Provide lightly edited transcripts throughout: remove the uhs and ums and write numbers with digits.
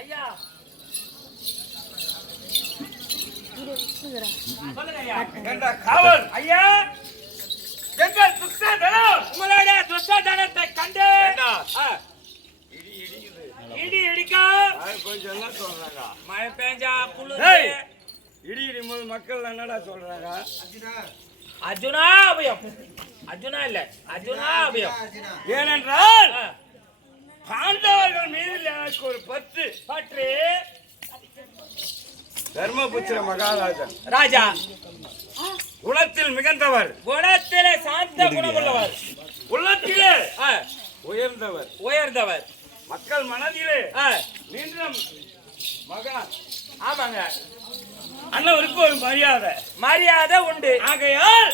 ஐயா காவல் ஐயா எங்கள் துஷ்டதனம் உங்களுடைய துஷ்டதனத்தை கண்டு இடி இடிக்கா கொஞ்சம் எல்லாம் சொல்றாங்க. மழை பெஞ்சா குளிர் இடி இடிமோது மக்கள் என்னடா சொல்றாங்க? அர்ஜுனா அபயம் அர்ஜுனா இல்ல அர்ஜுனா அபயம். ஏனென்றால் பாண்டவர்கள் மீது எனக்கு ஒரு பற்று. தர்மபுத்திர மகாராஜன் ராஜா குணத்தில் மிகுந்தவர், குணத்திலே சாந்த குணமுள்ளவர், உள்ளத்திலே உயர்ந்தவர், மக்கள் மனதிலே நின்ற மகான். ஆமாங்க, அண்ணவருக்கு ஒரு மரியாதை உண்டு. ஆகையால்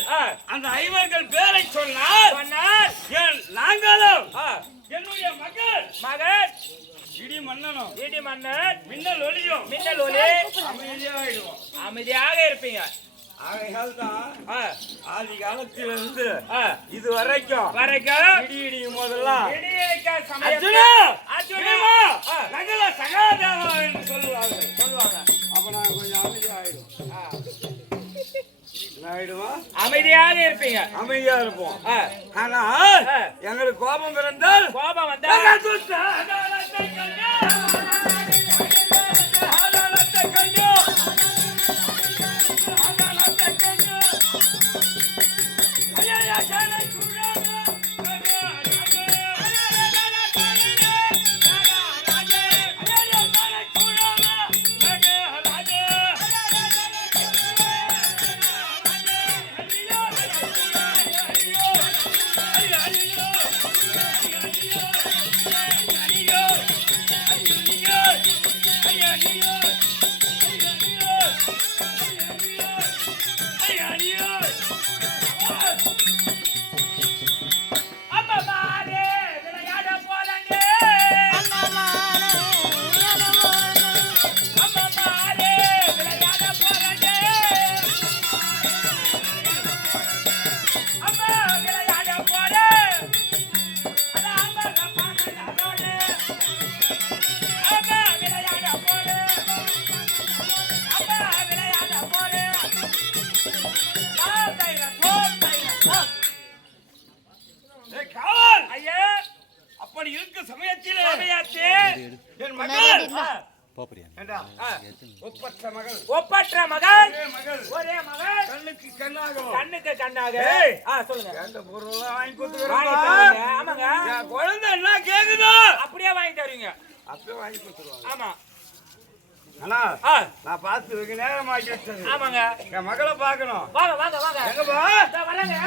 அந்த ஐவர்கள் பேரை சொன்னார். நாங்களும் என்னுடைய மகன் இடி மன்னன் மின்னல் ஒளியும் அமைதியாக இருப்பீங்க. ஆகையால் தான் ஆதி காலத்திலிருந்து இது வரைக்கும் இடி இடியும் போதெல்லாம் சகாதேவா என்று சொல்லுவாங்க. அப்ப நான் கொஞ்சம் அமைதியாக இருப்பீங்க. அமைதியா இருப்போம். ஆனா எங்களுக்கு கோபம் இருந்தால் ஒப்பற்ற மகள் ஒரே மகள் கண்ணுக்கு கண்ணாக சொல்லுங்க. ஆமாங்க, குழந்தை என்ன கேக்குதோ அப்படியே வாங்கி தருவீங்க. அப்படியே வாங்கி கொடுத்துருவாங்க. ஆமா அண்ணா, நான் பார்த்து வெகு நேரம் ஆகி வச்சது. ஆமாங்க, என் மகளை பார்க்கணும். வாங்க வாங்க வாங்க. எங்கப்பா வரங்க.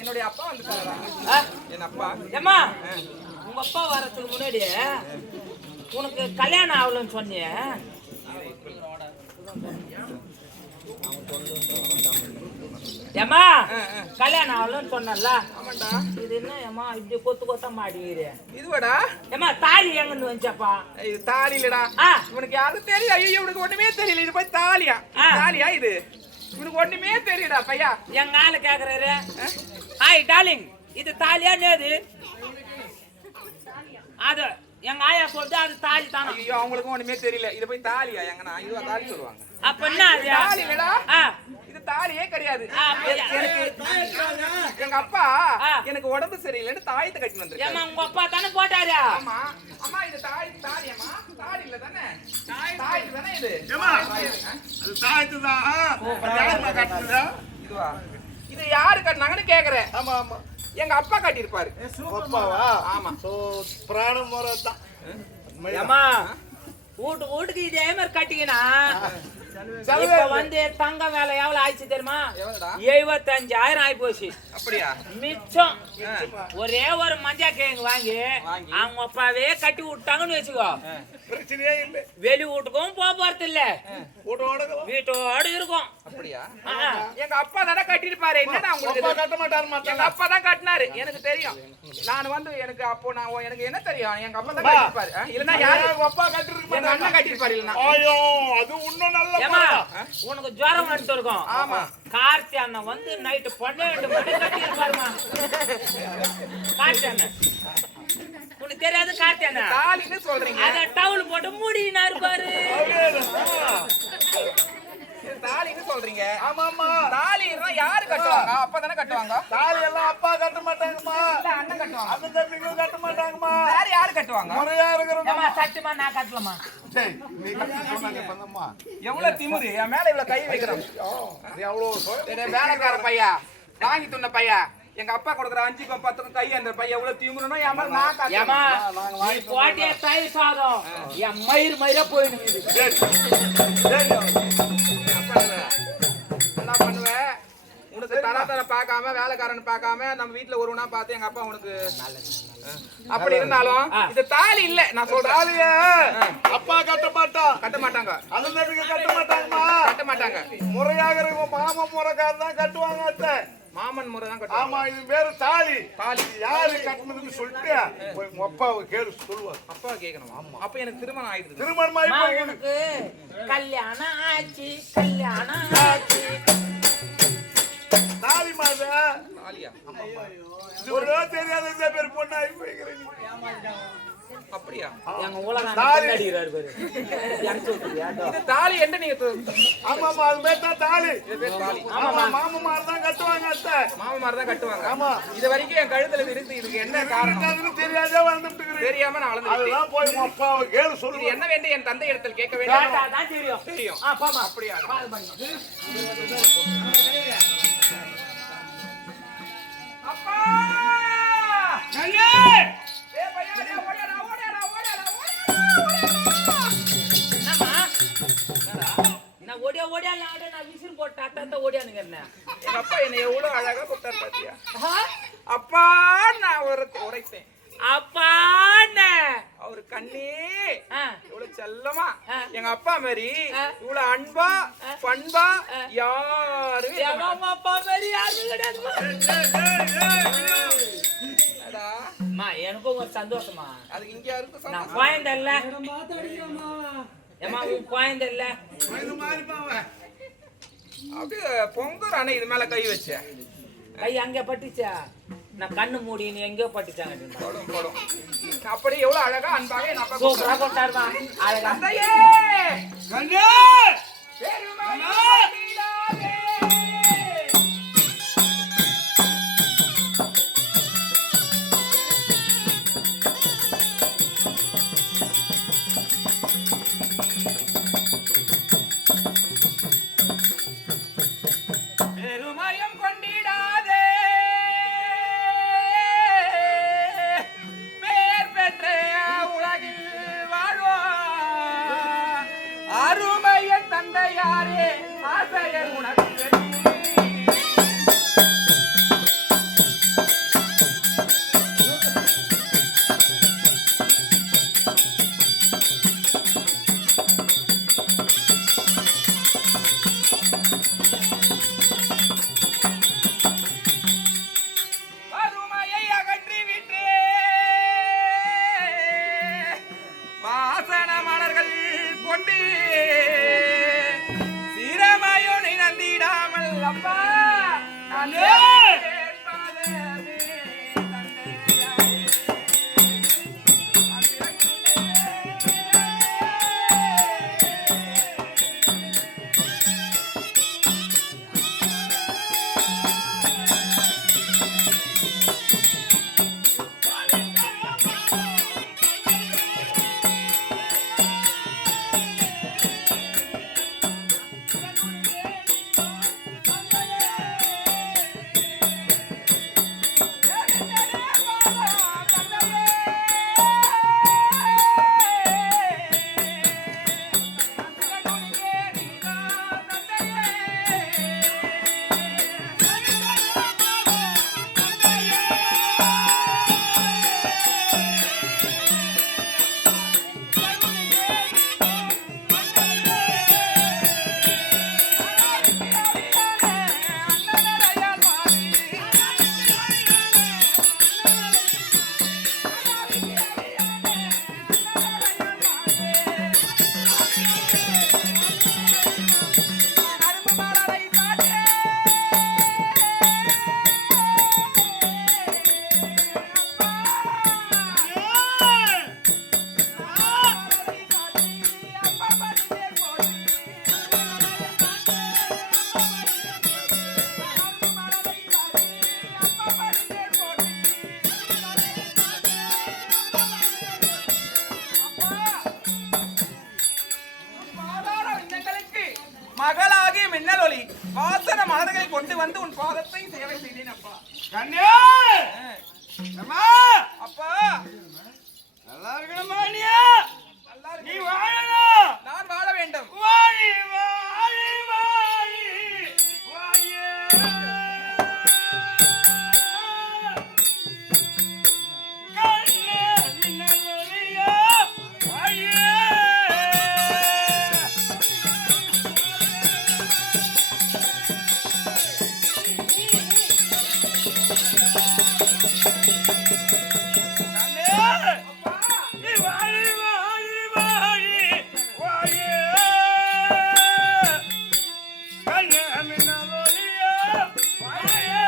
என்னுடைய அப்பா வந்துட்டாரா? என் அப்பா. ஏம்மா, உங்க அப்பா வரதுக்கு முன்னாடி உனக்கு கல்யாணம் ஆகலன்னு சொன்னிய. ஏம்மா, கல்யாணம் ஆகலன்னு சொன்னல. ஆமாண்டா. இது என்ன ஏம்மா இப்படி கொத்து கொத்த மாட்டேங்குது? இதுவாடா? ஏம்மா, தாலி எங்கன்னு வந்துச்சப்பா? இது தாலி இல்லடா. இவனுக்கு யாரும் தெரியல. ஐயோ, இவனுக்கு ஒண்ணுமே தெரியல. இது போய் தாலியா? தாலியா இது? இவனுக்கு ஒண்ணுமே தெரியலடா பையா. எங்க ஆளு கேக்குறாரு, ஹாய் டார்லிங், இது தாலியா நேது? அது எங்க ஆயா சொல்றது அது தாலி தானா? ஐயோ, அவங்களுக்கும் ஒண்ணுமே தெரியல. இது போய் தாலியா? எங்கனா இதுவா தாலி சொல்லுவாங்க. அப்ப என்ன அது? தாலி இல்லடா. இது தாலியே கிடையாது. எங்க அப்பா எனக்கு உடம்பு சரியில்லைன்னு தாயத்தை கட்டி வந்திருக்காரு. ஏமா, உங்க அப்பா தானே போட்டாரு? ஆமா. அம்மா, இது தாலியம்மா? தாலி இல்ல தானே? தாய் தானே இது? அது தாயத்து தான். இதுவா? இது யாரு கட்டினாங்கன்னு கேக்குறேன். ஆமா ஆமா, எங்க அப்பா கட்டியிருப்பாரு. அப்பாவா? ஆமா. பிராணம் வரதான். ஏமா, வீட்டுக்கு இதே மாதிரி கட்டிக்கினா இப்ப வந்து தங்க வேலை எவ்வளவு ஆயிடுச்சு தெரியுமா? 75,000 ஆயி போச்சு. அப்படியா? மிச்சம் ஒரே ஒரு மஞ்சா கிழங்கு வாங்கி அவங்க அப்பாவே கட்டி விட்டாங்கன்னு வச்சுக்கோ, பிரச்சனையே இல்லை. வெளி வீட்டுக்கும் போறது இல்ல, வீட்டோட இருக்கும். அப்படியா? எங்க அப்பா தானே கட்டிருப்பாரு. என்னடா உங்களுக்கு கட்ட மாட்டாருமா? எங்க அப்பா தான் கட்டினாரு, எனக்கு தெரியும். நான் வந்து எனக்கு அப்போ எனக்கு என்ன தெரியும், எங்க அப்பா தான் கட்டிருப்பாரு. இல்லன்னா யாரு அப்பா கட்டிருக்கு? எங்க அண்ணன் கட்டிருப்பாரு. இல்லன்னா ஐயோ அது இன்னும் நல்ல உனக்கு ஜுரம் வந்துட்டு இருக்கும். ஆமா, கார்த்தி அண்ணன் வந்து நைட்டு 12 மணி கட்டி இருப்பாருமா. கார்த்தி அண்ணன் உனக்கு தெரியாது? கார்த்தி அண்ணன் தாலின்னு சொல்றீங்க, அத டவுல் போட்டு மூடினா இருப்பாரு. தாலின்னு சொல்றீங்க. ஆமாமா. தாலி யாரு கட்டுவாங்க? அப்பா தானே கட்டுவாங்க. தாலி எல்லாம் அப்பா கட்ட மாட்டாங்கம்மா, அண்ணன் கட்டுவாங்க. அண்ணன் தம்பிக்கும் கட்ட மாட்டாங்கம்மா. வேற யாரு கட்டுவாங்க? முறையா இருக்கிறவங்க. சத்தியமா நான் கட்டலமா. சரி நீ கட்டி சொன்னாங்க பண்ணம்மா. எவ்வளவு திமிரு என் மேல இவ்வளவு கை வைக்கிறோம். நீ அவ்வளவு வேலைக்கார பையா, வாங்கி துண்ண பையா, எங்க அப்பா கொடுக்குற 5க்கும் 10க்கும் கை அந்த பையன் எவ்வளவு திமிருனோ என் மேல நான் ஏமா நீ போட்டிய தயிர் சாதம் என் மயிரா போயிடுது. என்ன பண்ணுவேன்? உனக்கு தர பார்க்காம வேலைக்காரன் பார்க்காம நம்ம வீட்டுல ஒருவனா பார்த்து எங்க அப்பா உனக்கு அப்படி இருந்தாலும் இது தாலி இல்ல. நான் சொல்றேன், தாலிய அப்பா கட்ட மாட்டாங்க. அண்ணன் தம்பிக்கு கட்ட மாட்டாங்கம்மா. கட்ட மாட்டாங்க. முறையாக இருக்கிற மாமா முறைக்காரர் தான் கட்டுவாங்க. அத்தை மாமன் முறை தான் கட்டுவாங்க. ஆமா, இது பேரு தாலி. தாலி யாரு கட்டணும்னு சொல்லிட்டு உங்க அப்பாவை கேளு சொல்லுவார். அப்பா கேட்கணும். ஆமா, அப்ப எனக்கு திருமணம் ஆயிடுது. திருமணம் ஆகி உனக்கு கல்யாணம் ஆச்சு, கல்யாணம் ஆச்சு. தாலி மாத தாலியா? ஒரு தெரியாத இந்த பேர் பொண்ணு ஆகி போய்க்கிறேன். அப்படியா? எங்க உலகம் கொண்டாடிறாரு பாரு. இது தாலி என்ன நீங்க? ஆமாமா, அது பேர் தான் தாலி. இது பேர் தாலி. ஆமா, மாமமார் தான் கட்டுவாங்க. அத்தை மாமமார் தான் கட்டுவாங்க. ஆமா. இது வரைக்கும் என் கழுத்துல இருக்கு. இதுக்கு என்ன காரணம் தெரியாதே வந்துட்டு தெரியாம நான் வளர்ந்து அதுதான் போய் உங்க அப்பாவை கேளு சொல்லு. இது என்ன வேண்டும் என் தந்தை இடத்தில் கேட்க வேண்டும். தான் தெரியும். தெரியும். பாமா அப்படியா? அப்பா கண்ணே ஏ பையா, ஓடியா. நான் ஓடியா நான் விசில் போட்டு அட்டத்தை ஓடியானுங்க. என்ன எங்க அப்பா என்னை எவ்வளவு அழகா கூப்பிட்டாரு பாத்தியா? அப்பா நான் உரைத்தேன். அப்பா அவரு கண்ணே ஆ இவ்வளவு செல்லமா எங்க அப்பா மாதிரி இவ்வளவு அன்பா பண்பா யாரு அப்பா மாதிரி யாரும் கிடையாது. எனக்கும் ஒரு சந்தோஷமா. அதுக்கு இங்க இருக்கு. நான் குழந்தை இல்ல ஏமா, உன் குழந்தை இல்ல அது பொங்கல் இது மேல கை வச்ச கை அங்க பட்டுச்சா? நான் கண்ணு மூடி நீ எங்கயோ பட்டுச்சாங்க. போடும் அப்படி எவ்வளவு அழகா அன்பாக என் அப்பா சூப்பரா கொண்டாருமா. அழகா தந்தையே கண்ணே பெருமயம் கொண்டிடாதே பேர் பெற்ற உலகில் வாழ்வோ அருமையன் தந்தையாரே ஆசையன் உனக்கு கொண்டு சிரமயோ நினைந்திடாம மகளாகிய மின்னல் ஒளி வாசன மலர்களை கொண்டு வந்து உன் பாதத்தை சேவை செய்தேன் அப்பா. கண்ணே அம்மா அப்பா நல்லா இருக்கணுமா நீ நல்லா நீ இருக்கு. வாழணும் நான் வாழ வேண்டும். வாழி வாழி வாழி வாழியே கண்ணே மின்னலொளியா வாழியே நீ வாழி வாழி வாழி வாழியே கண்ணே மின்னலொளியா வாழியே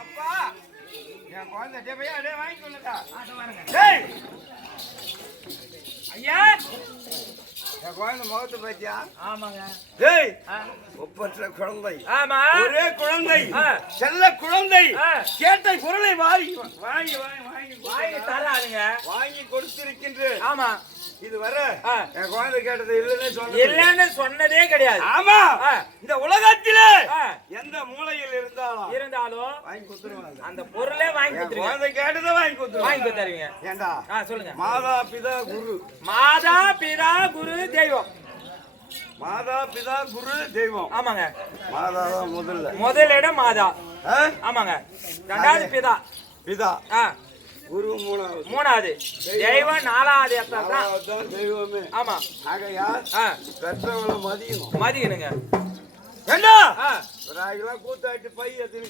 அப்பா என் குழந்தை டேய் அடே வாங்கி கொள்ளுடா பாருங்க டேய் ஐயா. என் குழந்தை முகத்தை பாத்தியா ஆமாங்க. டேய் ஆ. ஒப்பற்ற குழந்தை ஆமா. ஒரே குழந்தை ஆ. செல்ல குழந்தை ஆ. கேட்ட குரலை வாங்கி வாங்கி வாங்கி வாங்கி வாங்கி தராதுங்க. வாங்கி கொடுத்திருக்கின்றேன் ஆமா. இது வர ஆ. என் குழந்தை கேட்டது இல்லைன்னு சொன்ன இல்லன்னு சொன்னதே கிடையாது. ஆமா ஆ. இந்த உலகத்திலே ஆ. எந்த மூலையில் இருந்தாலும் இருந்தாலும் வாங்கி கொடுத்துருவாங்க அந்த பொருளே வாங்கி என் கொடுத்துருங்க. குழந்தை கேட்டதை வாங்கி கொடுத்துருவாங்க வாங்கி கொடுத்துருவீங்க. ஏண்டா சொல்லுங்க. மாதா பிதா குரு மாதா பிதா குரு தெய்வம். மாதா பிதா குரு தெய்வம் ஆமாங்க. மாதா தான் முதலிடம் மாதா. ஆ? ஆமாங்க. ரெண்டாவது பிதா. பிதா ஆ. குரு மூணாவது மூணாவது தெய்வம். நாலாவது இடத்துல தான். நாலாவது தான் தெய்வமே ஆமா. ஆகையா ஆ. பெற்றவங்களை மதியணும் மதிக்கணுங்க. ஏண்டா ஆ. ஒரு ஆகிலாம் கூத்தாட்டு பை எத்தனை